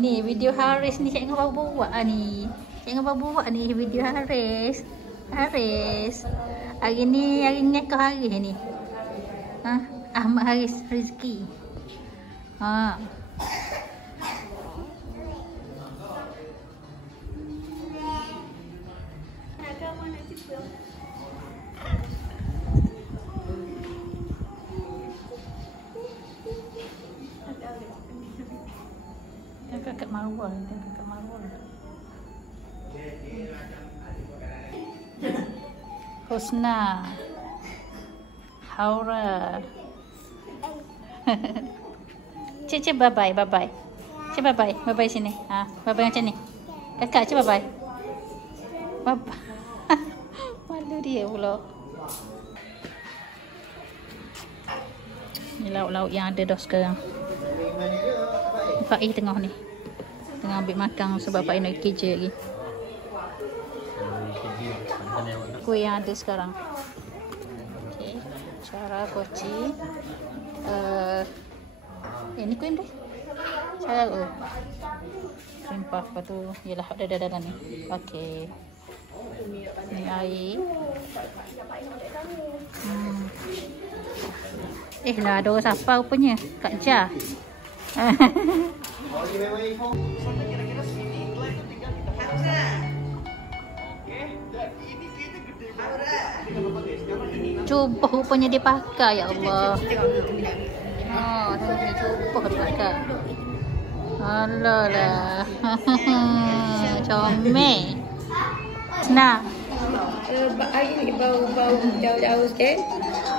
Ni video Haris ni Cik Ngah baru buat ni. Cik Ngah baru buat ni video Haris. Haris. Hari ni hari nikah Haris ni. Ahmad Haris Rizki. Kakak Marwah, kakak Marwah. Husna. Haura. Cik bye bye, bye bye. Cik bye bye, bye bye sini. Bye bye macam ni. Kakak cik bye bye. Bye bye. Malu dia pula. Ni lauk-lauk yang ada dah sekarang. Faiz tengah ni. Tengah ambil makan sebab Faiz nak kerja lagi. Kuih yang ada sekarang. Okey. Cara koci. Ni kuih ni. Cara cream puff lepas tu ialah ada dalam ni. Okey. Ni air. Lah ada orang siapa rupanya kat jar. Cuba rupanya dia pakai, ya Allah. Cuba dia pakai. Alah lah. Comel. Nah. Air ni bau jauh-jauh sikit.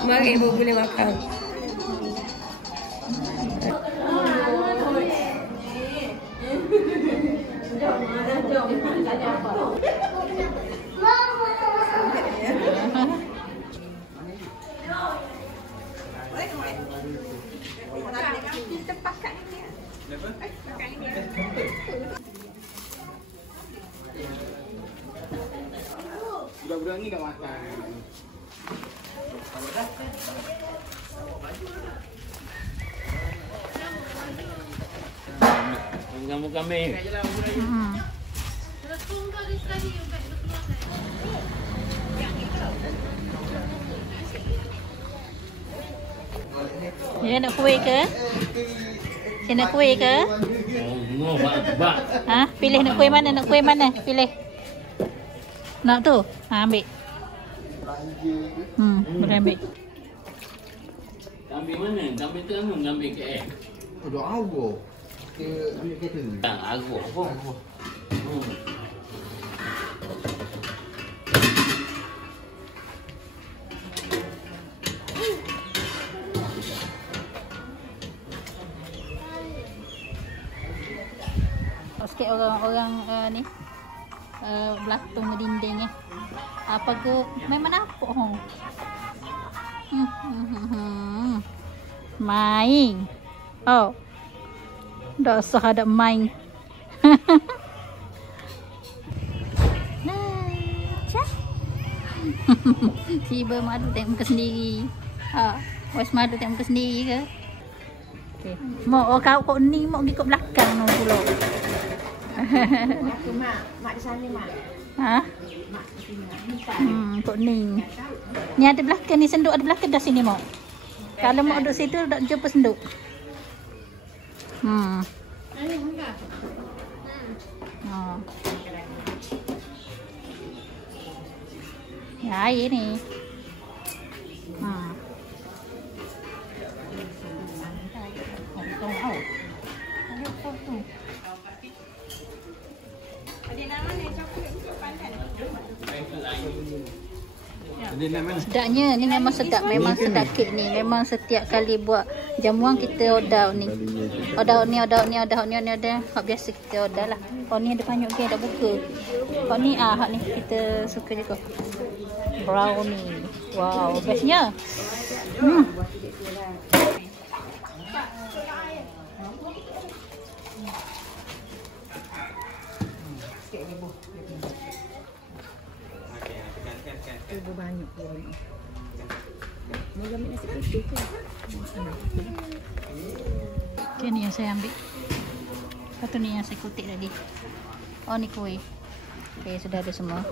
Mari baru boleh makan. Budak-budak ni dah makan. Kamu kambing. Dia nak kuih ke? Dia nak kuih ke? Pilih nak kuih mana? Nak kuih mana? Pilih. Nak tu? Ambil. Boleh ambil. Kambing mana? Kambing tu anu, kambing KL. Duk awak. Ke ambil kereta ni. Arwah apa? Sikit orang-orang ni belatung dinding apa ke memang nampak main dah sah ada main. Tiba madu tengok muka sendiri. Was madu tengok muka sendiri ke? Okay. Mak kau ni mak pergi kat belakang no pula. Mak di sana mak. Mak di sini. Kok ni. Ni ada belakang ni senduk ada belakang dah sini mak. Kalau mak duduk situ tak jumpa senduk. Ya air ni. Sedapnya ni memang sedap, memang sedap kek ni. Memang setiap kali buat jamuan kita order ni. Order. Hak biasa kita order lah. Kau ni ada banyak ke dah buka. Kau ni hak ni kita suka juga. Brownie. Wow, bestnya. Ibu banyak pun. Mau ambil nasi putih ke? Okay, ni yang saya ambil. Apa tu ni yang saya kutip tadi? Oh ni kuih. Okay, sudah ada semua.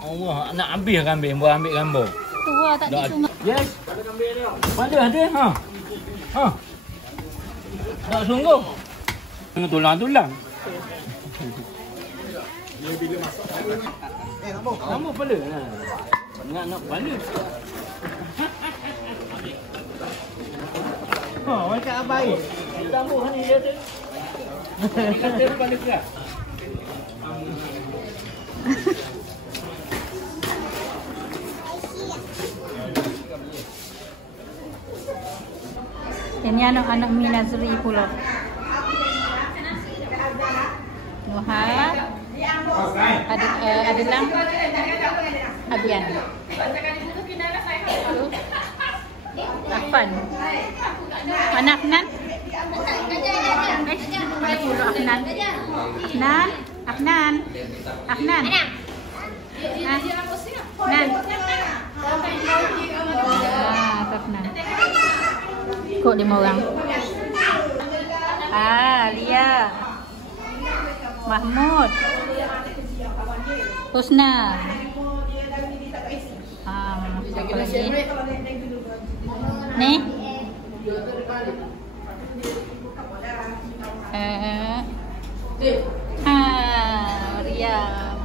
Allah, nak habis kambing, buat ambil gambar. Tua tak tisu. Yes. Mana ada? Ha. Ha. Tak sungguh. Tulang-tulang. Nama pala. Nak pala. Ha, macam abai. Tambah ni dia tu. Kata pala keras. Ini anak-anak Mi Nazri pula. Nuha, Adilang, Abian, Afan, mana Afnan? Mana pula Afnan? Afnan, Afnan, Afnan. Kok 5 orang. Lia, Mahmud, Husna. Siapa lagi? Ni? Maryam.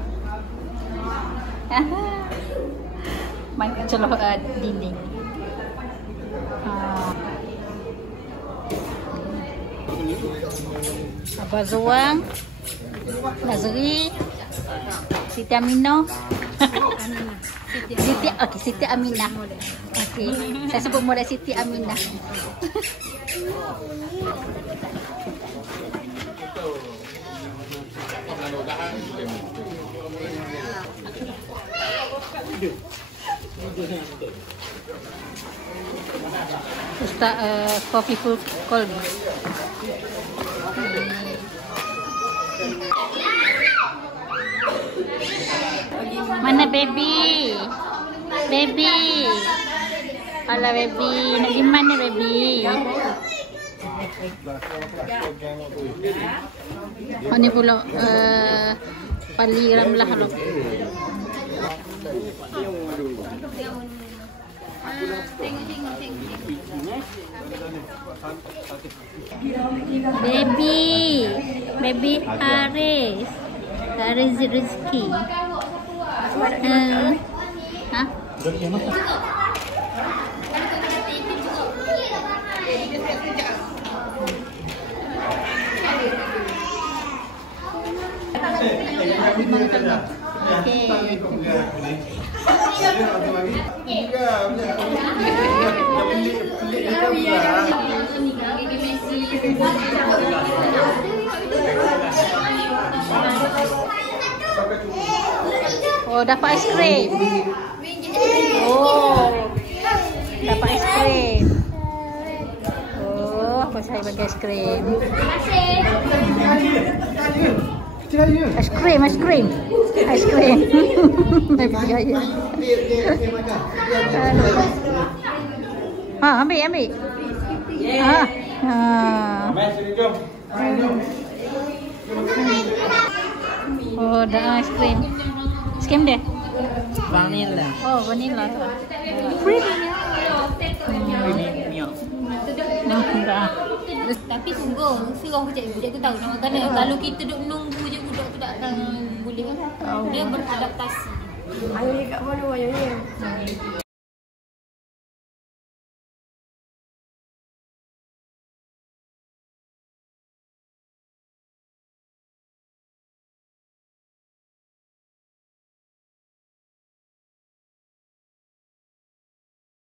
Main celah dinding. Abah Zuang, Nazri, Siti Aminah. Siti Aminah. Okey, saya sebut model Siti Aminah. Ustaz Coffee Full Colby. Mana baby? Baby. Alah baby, nak di mana baby? Oh ni pula Pali Ramlah lo. Baby Haris Rizki. Hah? Oh, dapat es krim. Oh, dapat es krim. Oh, aku saya bagi es krim. Es krim, es krim. Es krim. Ambil. Oh, dah es krim. Es krim dia? Vanilla. Oh, vanilla tu. Tapi sungguh serah budak tu tahu. Kerana kalau kita duduk menunggu je budak tu tak akan boleh kan. Dia beradaptasi. Air kat mana ayam ni?